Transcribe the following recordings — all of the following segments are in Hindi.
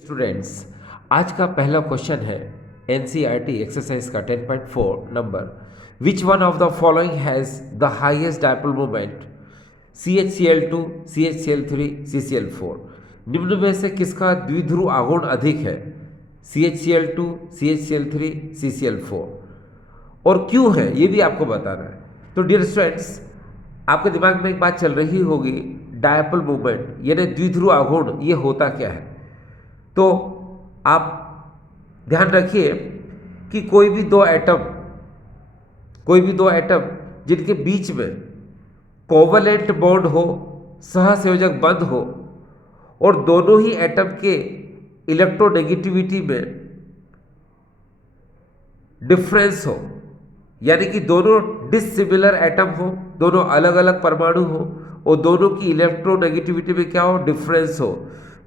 स्टूडेंट्स, आज का पहला क्वेश्चन है एनसीईआरटी एक्सरसाइज का 10.4 number. Which one of the following has the highest dipole moment CHCl2, CHCl3, CCl4। निम्न में से किसका द्विध्रुव आघूर्ण अधिक है? CHCl2, CHCl3, CCl4। और क्यों है ये भी आपको बताना है। तो डियर स्टूडेंट्स, आपके दिमाग में एक बात चल रही होगी, डायपोल मोमेंट यानी द्विध्रुव आघूर्ण ये होता क्या है। तो आप ध्यान रखिए कि कोई भी दो एटम जिनके बीच में कोवलेंट बॉन्ड हो, सहसंयोजक बंध हो और दोनों ही एटम के इलेक्ट्रोनेगेटिविटी में डिफरेंस हो, यानी कि दोनों डिसिमिलर एटम हो, दोनों अलग अलग परमाणु हो और दोनों की इलेक्ट्रोनेगेटिविटी में क्या हो, डिफरेंस हो,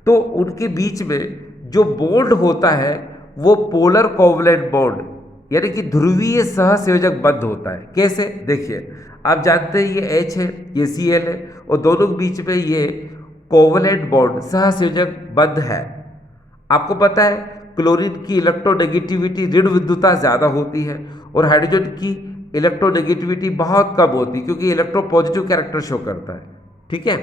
तो उनके बीच में जो बॉन्ड होता है वो पोलर कोवलेंट बॉन्ड यानी कि ध्रुवीय सहसंयोजक बंध होता है। कैसे? देखिए, आप जानते हैं ये H है, ये Cl है और दोनों के बीच में ये कोवलेंट बॉन्ड सहसंयोजक बंध है। आपको पता है क्लोरीन की इलेक्ट्रोनेगेटिविटी ऋण विद्युता ज़्यादा होती है और हाइड्रोजन की इलेक्ट्रोनेगेटिविटी बहुत कम होती है क्योंकि इलेक्ट्रो पॉजिटिव कैरेक्टर शो करता है। ठीक है,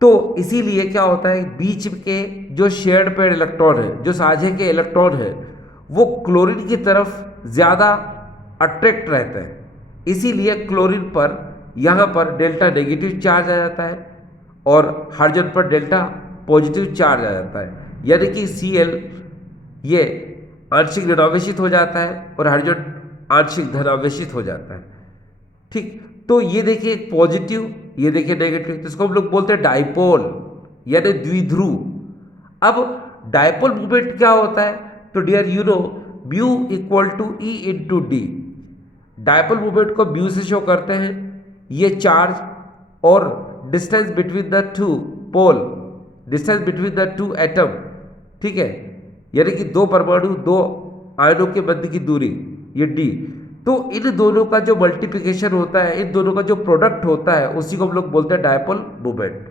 तो इसीलिए क्या होता है, बीच के जो शेयर्ड पेड इलेक्ट्रॉन है, जो साझे के इलेक्ट्रॉन है, वो क्लोरीन की तरफ ज़्यादा अट्रैक्ट रहते हैं। इसीलिए क्लोरीन पर यहाँ पर डेल्टा नेगेटिव चार्ज आ जाता है और हाइड्रोजन पर डेल्टा पॉजिटिव चार्ज आ जाता है, यानी कि Cl ये आंशिक ऋणावेशित हो जाता है और हाइड्रोजन आंशिक धनावेशित हो जाता है। ठीक, तो ये देखिए एक पॉजिटिव, ये देखिए नेगेटिव, तो इसको हम लोग बोलते हैं डाइपोल यानी द्विध्रुव। अब डाइपोल मूवमेंट क्या होता है? तो dear you know mu equal to E into D. Dipole movement को म्यू से शो करते हैं, ये चार्ज और distance between the two pole, distance between the two atom, ठीक है, यानी कि दो परमाणु, दो आयनों के मध्य की दूरी, ये डी। तो इन दोनों का जो मल्टीप्लिकेशन होता है, इन दोनों का जो प्रोडक्ट होता है, उसी को हम लोग बोलते हैं डायपोल मूवमेंट।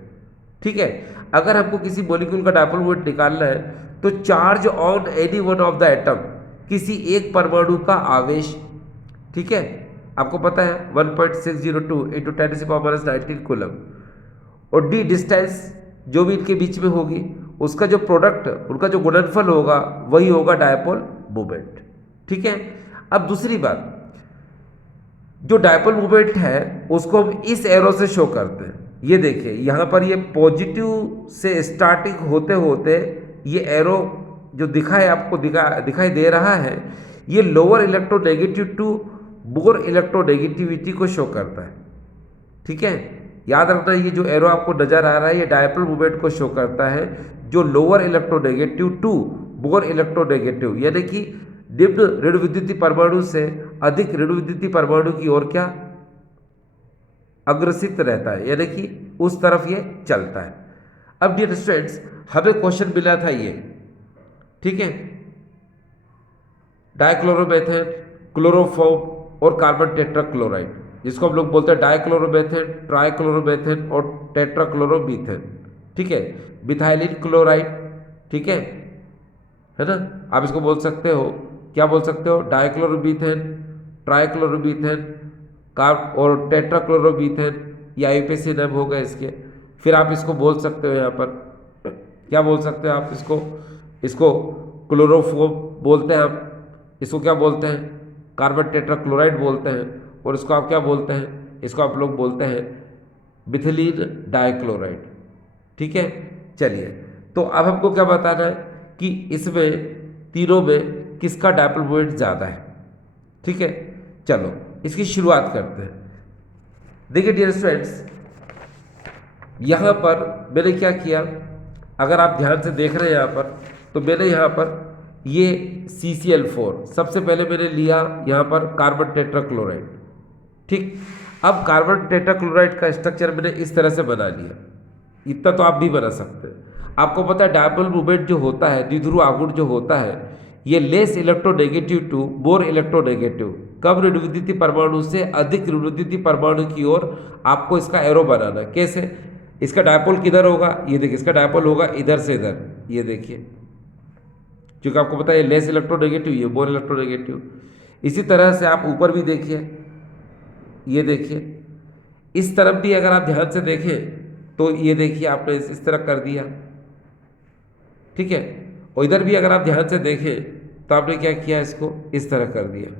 ठीक है, अगर हमको किसी मॉलिक्यूल का डायपोल मूवमेंट निकालना है तो charge on any one of the atom, किसी एक परमाणु का आवेश, ठीक है, आपको पता है 1.602 इंटू 10⁻⁻19 कूलम, और डी डिस्टेंस जो भी इनके बीच में होगी, उसका जो प्रोडक्ट, उनका जो गुणनफल होगा वही होगा डायपोल मूवमेंट। ठीक है, अब दूसरी बात, जो डायपोल मूवमेंट है उसको हम इस एरो से शो करते हैं। ये देखिए यहाँ पर ये पॉजिटिव से स्टार्टिंग होते होते ये एरो जो दिखाई दे रहा है, ये lower electronegative to more electronegativity को शो करता है। ठीक है, याद रखना, ये जो एरो आपको नजर आ रहा है ये डायपोल मूवमेंट को शो करता है, जो lower electronegative to more electronegative यानी कि निम्न ऋण विद्युतीय परमाणु से अधिक ऋण विद्युतीय परमाणु की ओर क्या अग्रसित रहता है, यानी कि उस तरफ ये चलता है। अब डियर स्टूडेंट्स, हमें क्वेश्चन मिला था ये, ठीक है, डाइक्लोरोमेथेन, क्लोरोफॉर्म और कार्बन टेट्राक्लोराइड, जिसको हम लोग बोलते हैं डाइक्लोरोमेथेन, ट्राइक्लोरोमेथेन और टेट्राक्लोरोमीथेन। ठीक है, मिथाइलिन क्लोराइड, ठीक है ना, आप इसको बोल सकते हो, क्या बोल सकते हो, डाइक्लोरोमीथेन, ट्राइक्लोरोमीथेन और टेट्राक्लोरोमीथेन, ये आईयूपीएसी नाम होगा इसके। फिर आप इसको बोल सकते हो, यहाँ पर क्या बोल सकते हो आप इसको क्लोरोफॉर्म बोलते हैं, आप इसको क्या बोलते हैं, कार्बन टेट्राक्लोराइड बोलते हैं, और इसको आप क्या बोलते हैं, इसको आप लोग बोलते हैं मिथिलीन डाइक्लोराइड। ठीक है, चलिए, तो अब हमको क्या बताना है कि इसमें तीनों में किसका डायपोल मोमेंट ज़्यादा है। ठीक है, चलो इसकी शुरुआत करते हैं। देखिए डियर स्टूडेंट्स, यहाँ पर मैंने क्या किया, अगर आप ध्यान से देख रहे हैं यहाँ पर, तो मैंने यहाँ पर ये CCl4 सबसे पहले मैंने लिया, यहाँ पर कार्बन टेट्राक्लोराइड। ठीक, अब कार्बन टेट्राक्लोराइड का स्ट्रक्चर मैंने इस तरह से बना लिया, इतना तो आप भी बना सकते हैं। आपको पता है डायपोल मूवमेंट जो होता है, द्विध्रुव आघूर्ण जो होता है, ये less electronegative to more electronegative, कम ऋण विद्युतीय परमाणु से अधिक ऋण विद्युतीय परमाणु की ओर आपको इसका एरो बनाना है। कैसे? इसका डायपोल किधर होगा, ये देखिए इसका डायपोल होगा इधर से इधर, ये देखिए, क्योंकि आपको पता है लेस इलेक्ट्रोनेगेटिव, ये मोर इलेक्ट्रोनेगेटिव। इसी तरह से आप ऊपर भी देखिए, ये देखिए इस तरफ भी अगर आप ध्यान से देखें तो ये देखिए आपने इस तरह कर दिया, ठीक है। और इधर भी अगर आप ध्यान से देखें तो आपने क्या किया, इसको इस तरह कर दिया,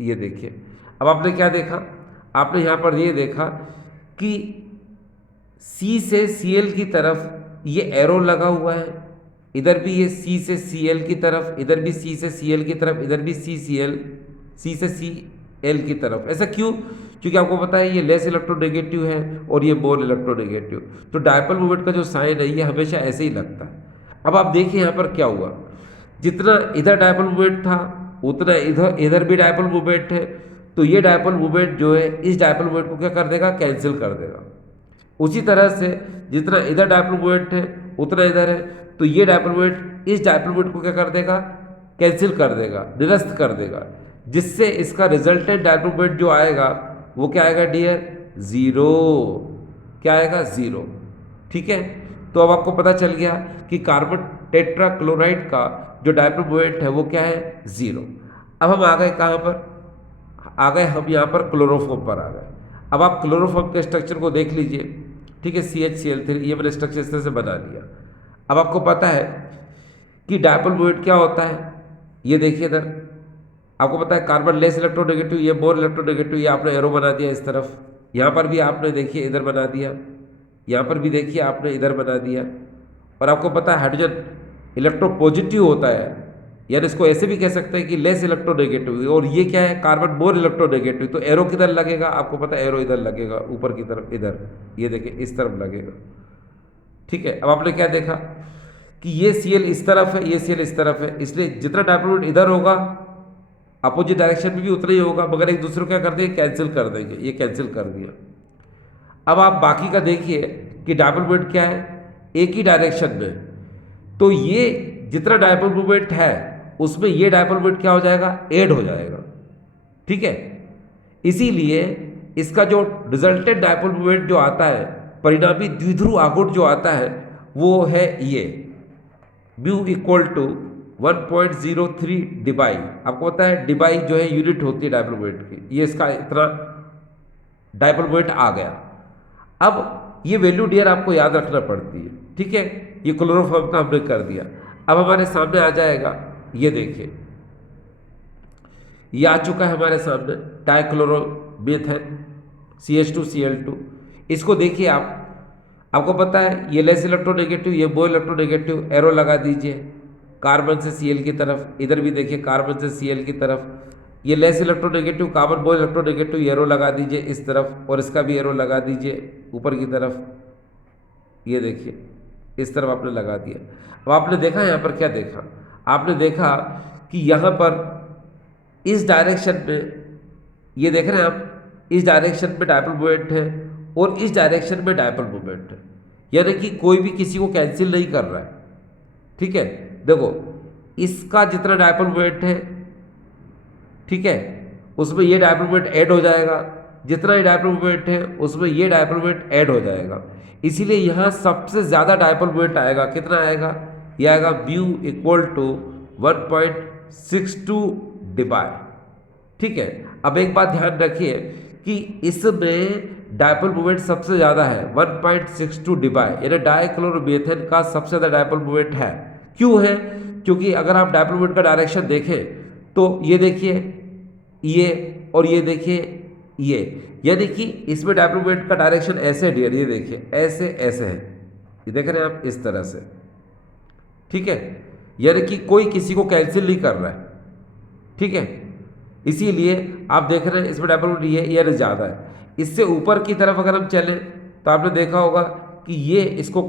ये देखिए। अब आपने क्या देखा, आपने यहाँ पर ये देखा कि C से Cl की तरफ ये एरो लगा हुआ है, इधर भी ये C से Cl की तरफ, इधर भी C से Cl की तरफ, इधर भी C से Cl की तरफ। ऐसा क्यों? क्योंकि आपको पता है ये लेस इलेक्ट्रोनेगेटिव है और ये मोर इलेक्ट्रोनेगेटिव, तो डायपोल मोमेंट का जो साइन है ये हमेशा ऐसे ही लगता है। अब आप देखिए यहाँ पर क्या हुआ, जितना इधर डायपोल मोमेंट था उतना इधर इधर भी डायपोल मोमेंट है, तो ये डायपोल मोमेंट जो है इस डायपोल मोमेंट को क्या कर देगा, कैंसिल कर देगा। उसी तरह से जितना इधर डायपोल मोमेंट है उतना इधर है, तो ये डायपोल मोमेंट इस डायपोल मोमेंट को क्या कर देगा, कैंसिल कर देगा, निरस्त कर देगा, जिससे इसका रिजल्टेंट डायपोल मोमेंट जो आएगा वो क्या आएगा डियर, जीरो। क्या आएगा, जीरो, ठीक है। तो अब आपको पता चल गया कि कार्बन टेट्राक्लोराइड का जो डायपोल मोमेंट है वो क्या है, जीरो। अब हम आ गए कहाँ पर, आ गए हम यहाँ पर क्लोरोफॉर्म पर आ गए। अब आप क्लोरोफॉर्म के स्ट्रक्चर को देख लीजिए, ठीक है, CH Cl3, ये मैंने स्ट्रक्चर इस तरह से बना लिया। अब आपको पता है कि डायपोल मोमेंट क्या होता है, ये देखिए इधर आपको पता है कार्बन लेस इलेक्ट्रोनेगेटिव, ये मोर इलेक्ट्रोनेगेटिव, ये आपने एरो बना दिया इस तरफ, यहाँ पर भी आपने देखिए इधर बना दिया, यहाँ पर भी देखिए आपने इधर बना दिया। और आपको पता है हाइड्रोजन इलेक्ट्रोपॉजिटिव होता है, यानी इसको ऐसे भी कह सकते हैं कि लेस इलेक्ट्रोनेगेटिव, और ये क्या है, कार्बन मोर इलेक्ट्रोनेगेटिव। तो एरो किधर लगेगा, आपको पता है एरो इधर लगेगा, ऊपर की तरफ इधर, ये देखिए इस तरफ लगेगा, ठीक है। अब आपने क्या देखा कि ये Cl इस तरफ है, ये Cl इस तरफ है, इसलिए जितना डायपोल मोमेंट इधर होगा अपोजिट डायरेक्शन में भी उतना ही होगा, मगर एक दूसरे को क्या कर देंगे, कैंसिल कर देंगे, ये कैंसिल कर दिया। अब आप बाकी का देखिए कि डायपोल मोमेंट क्या है, एक ही डायरेक्शन में, तो ये जितना डायपोल मोमेंट है उसमें ये डायपोल मोमेंट क्या हो जाएगा, ऐड हो जाएगा, ठीक है। इसीलिए इसका जो रिजल्टेंट डायपोल मोमेंट जो आता है, परिणामी द्विध्रुव आघूर्ण जो आता है वो है ये म्यू इक्वल टू 1.03 डिबाई। आपको पता है डिबाई जो है यूनिट होती है डायपोल मोमेंट की, ये इसका इतना डायपोल मोमेंट आ गया। अब ये वैल्यू डियर आपको याद रखना पड़ती है, ठीक है। ये क्लोरोफॉर्म का हमने कर दिया। अब हमारे सामने आ जाएगा, ये देखिए ये आ चुका है हमारे सामने डाइक्लोरोमीथेन CH2Cl2। इसको देखिए आप, आपको पता है ये लेस इलेक्ट्रोनेगेटिव, ये मोर इलेक्ट्रोनेगेटिव, एरो लगा दीजिए कार्बन से Cl की तरफ, इधर भी देखिए कार्बन से Cl की तरफ, ये less electronegative carbon more electronegative, arrow लगा दीजिए इस तरफ, और इसका भी एरो लगा दीजिए ऊपर की तरफ, ये देखिए इस तरफ आपने लगा दिया। अब आपने देखा यहाँ पर क्या देखा, आपने देखा कि यहाँ पर इस डायरेक्शन में, ये देख रहे हैं आप, इस डायरेक्शन में डायपोल मोमेंट है और इस डायरेक्शन में डायपोल मोमेंट है, यानी कि कोई भी किसी को कैंसिल नहीं कर रहा है, ठीक है। देखो इसका जितना डायपोल मोमेंट है, ठीक है, उसमें ये डायपोल मोमेंट ऐड हो जाएगा, जितना ये डायपोल मोमेंट है उसमें ये डायपोल मोमेंट ऐड हो जाएगा। इसीलिए यहाँ सबसे ज़्यादा डायपोल मोमेंट आएगा, कितना आएगा, ये आएगा म्यू इक्वल टू 1.62 डिबाई, ठीक है। अब एक बात ध्यान रखिए कि इसमें डायपोल मोमेंट सबसे ज़्यादा है 1.62 डिबाई, यानी डाइक्लोरोमीथेन का सबसे ज़्यादा डायपोल मोमेंट है। क्यों है? क्योंकि अगर आप डायपोल मोमेंट का डायरेक्शन देखें तो ये देखिए ये, और ये देखिए ये, यानी कि इसमें डायपोल मोमेंट का डायरेक्शन ऐसे डियर, ये देखिए ऐसे ऐसे है, ये देख रहे हैं आप इस तरह से, ठीक है, यानी कि कोई किसी को कैंसिल नहीं कर रहा है, ठीक है। इसीलिए आप देख रहे हैं इसमें डायपोल मोमेंट ये ज़्यादा है। इससे ऊपर की तरफ अगर हम चलें तो आपने देखा होगा कि ये इसको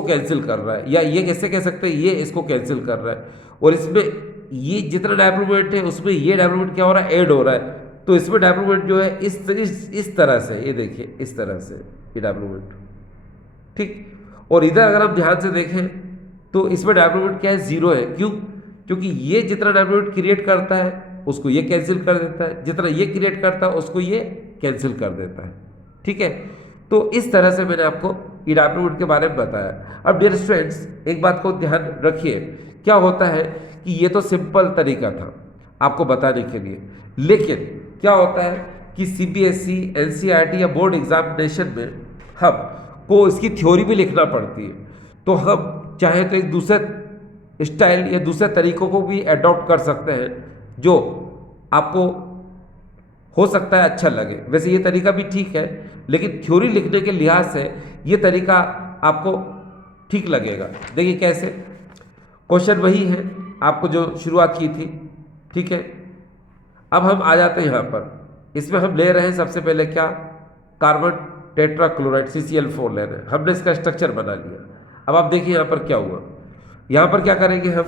कैंसिल कर रहा है, या ये कैसे कह सकते हैं, ये इसको कैंसिल कर रहा है, और इसमें ये जितना डायपोल मोमेंट है उसमें ये डायपोल मोमेंट क्या हो रहा है, ऐड हो रहा है। तो इसमें डायपोल मोमेंट जो है इस तरह से, ये देखिए इस तरह से ये डायपोल मोमेंट, ठीक। और इधर अगर हम ध्यान से देखें तो इसमें डायपोल मोमेंट क्या है, जीरो है। क्यों? क्योंकि ये जितना डायपोल मोमेंट क्रिएट करता है उसको ये कैंसिल कर देता है, जितना ये क्रिएट करता है उसको ये कैंसिल कर देता है, ठीक है। तो इस तरह से मैंने आपको ये डायप्लोइड के बारे में बताया। अब डियर स्टूडेंट्स, एक बात को ध्यान रखिए, क्या होता है कि ये तो सिंपल तरीका था आपको बताने के लिए, लेकिन क्या होता है कि सीबीएसई, एनसीईआरटी या बोर्ड एग्जामिनेशन में हम को इसकी थ्योरी भी लिखना पड़ती है। तो हम चाहे तो एक दूसरे स्टाइल या दूसरे तरीकों को भी अडॉप्ट कर सकते हैं जो आपको हो सकता है अच्छा लगे। वैसे ये तरीका भी ठीक है, लेकिन थ्योरी लिखने के लिहाज से ये तरीका आपको ठीक लगेगा। देखिए कैसे, क्वेश्चन वही है आपको जो शुरुआत की थी, ठीक है। अब हम आ जाते हैं यहाँ पर, इसमें हम ले रहे हैं सबसे पहले क्या, कार्बन टेट्राक्लोराइड CCl4 ले रहे हैं, हमने इसका स्ट्रक्चर बना लिया। अब आप देखिए यहाँ पर क्या हुआ, यहाँ पर क्या करेंगे हम,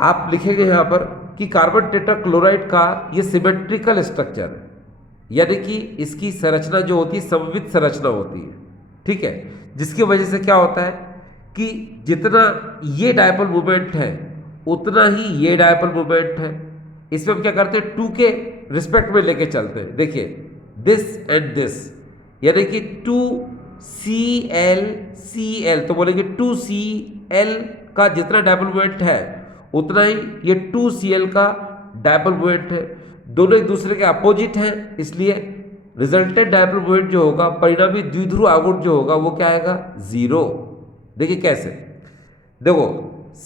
आप लिखेंगे यहाँ पर कि कार्बन टेट्राक्लोराइड का ये सिमेट्रिकल स्ट्रक्चर है, यानी कि इसकी संरचना जो होती है सममित संरचना होती है, ठीक है। जिसकी वजह से क्या होता है कि जितना ये डायपोल मोमेंट है उतना ही ये डायपोल मोमेंट है। इसमें हम क्या करते हैं, 2 के रिस्पेक्ट में लेके चलते हैं। देखिए दिस एंड दिस, यानी कि 2Cl Cl, तो बोलेंगे 2Cl का जितना डायपोल मोमेंट है उतना ही ये 2Cl का डायपोल मोमेंट है। दोनों एक दूसरे के अपोजिट हैं, इसलिए रिजल्टेंट डायपोल मोमेंट जो होगा, परिणामी द्विध्रुव आघूर्ण जो होगा वो क्या आएगा, 0। देखिए कैसे, देखो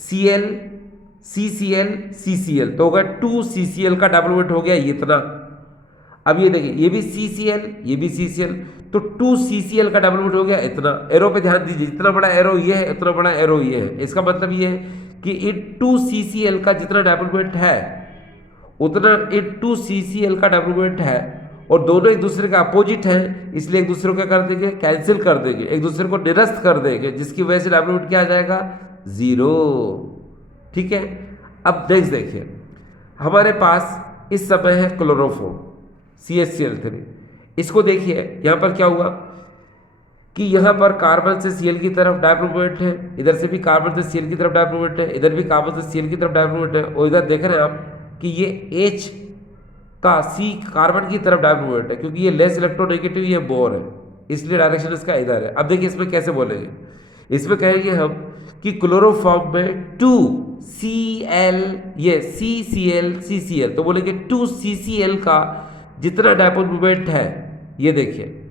Cl CCl CCl तो होगा 2CCl का डायपोल मोमेंट हो गया ये इतना। अब ये देखिए ये भी CCl ये भी CCl, तो 2CCl का डायपोल मोमेंट हो गया इतना। एरो पे ध्यान दीजिए, जितना बड़ा एरो ये है उतना बड़ा एरो ये है। इसका मतलब ये है कि इन 2CCl का जितना डायपोल मोमेंट है उतना इन 2CCl का डायपोल मोमेंट है, और दोनों एक दूसरे का अपोजिट हैं, इसलिए एक दूसरे को क्या कर देंगे, कैंसिल कर देंगे, एक दूसरे को निरस्त कर देंगे, जिसकी वजह से डायपोल मोमेंट क्या आ जाएगा, 0। ठीक है। अब नेक्स्ट देखिए, हमारे पास इस समय है क्लोरोफॉर्म CHCl3। इसको देखिए यहाँ पर क्या हुआ कि यहाँ पर कार्बन से Cl की तरफ डायपोल मोमेंट है, इधर से भी कार्बन से Cl की तरफ डायपोल मोमेंट है, इधर भी कार्बन से Cl की तरफ डायपोल मोमेंट है, और इधर देख रहे हैं आप कि ये H का C कार्बन की तरफ डायपोल मोमेंट है, क्योंकि ये लेस इलेक्ट्रोनेगेटिव, ये मोर है, इसलिए डायरेक्शन इसका इधर है। अब देखिए इसमें कैसे बोलेंगे, इसमें कहेंगे हम कि क्लोरोफॉर्म में 2Cl ये CCl CCl, तो बोलेंगे 2CCl का जितना डायपोल मोमेंट है ये देखिए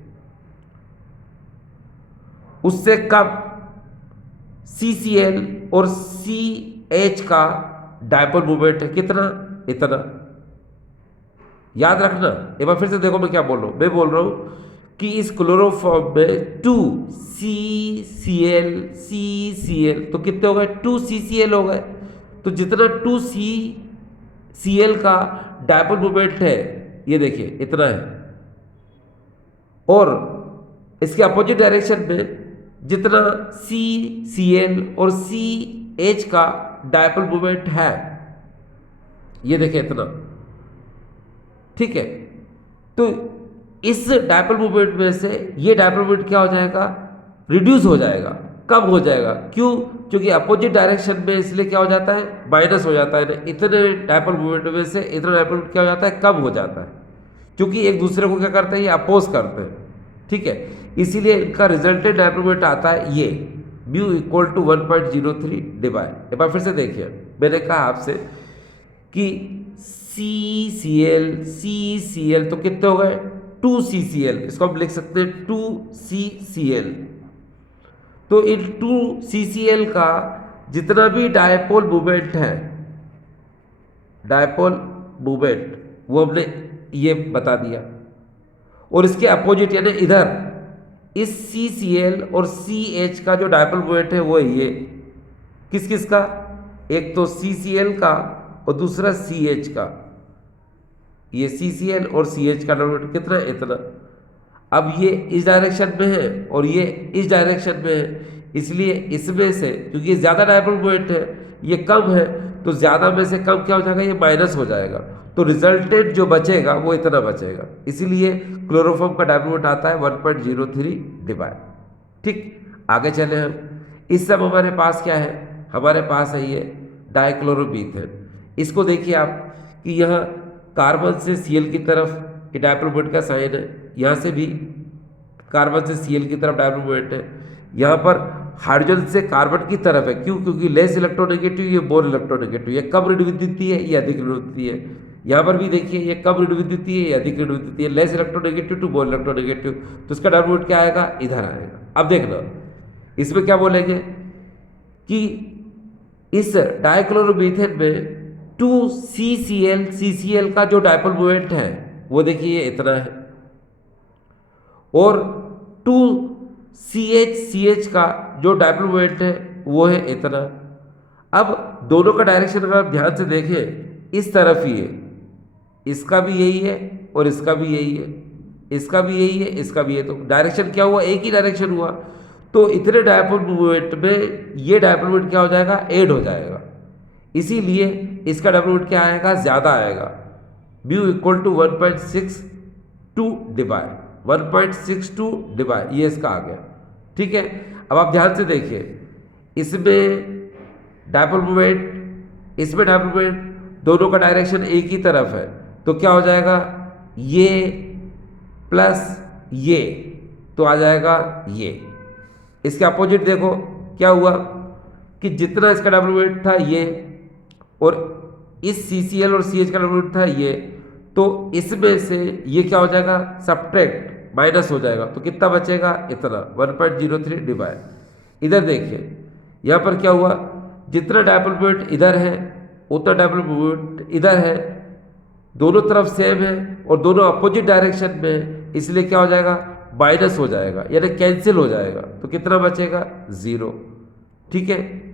उससे कम CCl और CH का डायपोल मोमेंट है कितना, इतना। याद रखना, एक बार फिर से देखो मैं क्या बोल रहा हूं, मैं बोल रहा हूं कि इस क्लोरोफॉर्म में 2CCl CCl तो कितने हो गए, 2CCl हो गए। तो जितना 2CCl का डायपोल मोमेंट है ये देखिए इतना है, और इसके अपोजिट डायरेक्शन में जितना CCl और CH का डायपोल मोमेंट है ये देखिए इतना, ठीक है। तो इस डायपोल मोमेंट में से ये डायपोल मोमेंट क्या हो जाएगा, रिड्यूस हो जाएगा, कम हो जाएगा। क्यों, क्योंकि अपोजिट डायरेक्शन में, इसलिए क्या हो जाता है, माइनस हो जाता है ना। इतने डायपोल मोमेंट में से इतना डायपोल मोमेंट क्या हो जाता है, कम हो जाता है, क्योंकि एक दूसरे को क्या करते हैं, ये अपोज करते हैं, ठीक है। इसीलिए इनका रिजल्टेंट डायपोल मोमेंट आता है ये μ = 1.03 डिवाइड। एक बार फिर से देखिए, मैंने कहा आपसे कि CCl तो कितने हो गए, 2CCl, इसको हम लिख सकते हैं 2CCl। तो इन 2CCl का जितना भी डायपोल मोमेंट है, डायपोल मोमेंट वो हमने ये बता दिया, और इसके अपोजिट यानी इधर इस CCl और CH का जो डायपोल मोमेंट है वो ये किस किस का, एक तो CCl का और दूसरा CH का। ये CCl और CH का डायपोल मोमेंट कितना, इतना। अब ये इस डायरेक्शन में है और ये इस डायरेक्शन में है, इसलिए इसमें से क्योंकि ये ज़्यादा डायपोल मोमेंट है ये कम है, तो ज़्यादा में से कम क्या हो जाएगा, ये माइनस हो जाएगा। तो रिजल्टेंट जो बचेगा वो इतना बचेगा, इसीलिए क्लोरोफॉर्म का डायपोल मोमेंट आता है 1.03 डिवाइड। ठीक, आगे चले हम। इस सब हमारे पास क्या है, हमारे पास है ये डाइक्लोरोमीथेन। इसको देखिए आप कि यह कार्बन से Cl की तरफ डायपोल मोमेंट का साइन है, यहाँ से भी कार्बन से Cl की तरफ डायपोल मोमेंट है, यहाँ पर हाइड्रोजन से कार्बन की तरफ है। क्यों? क्योंकि लेस इलेक्ट्रोनेगेटिव, ये मोर इलेक्ट्रोनेगेटिव, ये कम ऋण विद्युतीय है, ये अधिक ऋण विद्युतीय है। यहाँ पर भी देखिए ये कम ऋण विद्युतीय है, ये अधिक ऋण विद्युतीय है, less electronegative to more electronegative, तो इसका डायपोल मोमेंट क्या आएगा? इधर आएगा। अब देखना इसमें क्या बोलेंगे कि इस डाइक्लोरोमीथेन में 2CCl का जो डायपोल मोमेंट है वो देखिए इतना है, और 2CH का जो डायपोल मोमेंट है वो है इतना। अब दोनों का डायरेक्शन अगर आप ध्यान से देखें इस तरफ ही है, इसका भी यही है और इसका भी यही है, इसका भी यही है, इसका भी है, तो डायरेक्शन क्या हुआ? एक ही डायरेक्शन हुआ। तो इतने डायपोल मोमेंट में ये डायपोल मोमेंट क्या हो जाएगा? ऐड हो जाएगा। इसीलिए इसका डायपोल मोमेंट क्या आएगा? ज़्यादा आएगा, mu equal to 1.62 divide 1.62 divide, ये इसका आ गया। ठीक है, अब आप ध्यान से देखिए, इसमें डायपोल मोमेंट, इसमें डायपोल मोमेंट, दोनों का डायरेक्शन एक ही तरफ है, तो क्या हो जाएगा? ये प्लस ये, तो आ जाएगा ये। इसके अपोजिट देखो क्या हुआ कि जितना इसका डायपोल मोमेंट था ये, और इस CCl और CH का डायपोल मोमेंट था ये, तो इसमें से ये क्या हो जाएगा? सब्ट्रैक्ट, माइनस हो जाएगा, तो कितना बचेगा? इतना 1.03 डिवाइड। इधर देखिए यहाँ पर क्या हुआ, जितना डायपोल मोमेंट इधर है उतना डायपोल मोमेंट इधर है, दोनों तरफ सेम है और दोनों अपोजिट डायरेक्शन में है, इसलिए क्या हो जाएगा? माइनस हो जाएगा, यानी कैंसिल हो जाएगा, तो कितना बचेगा? 0। ठीक है।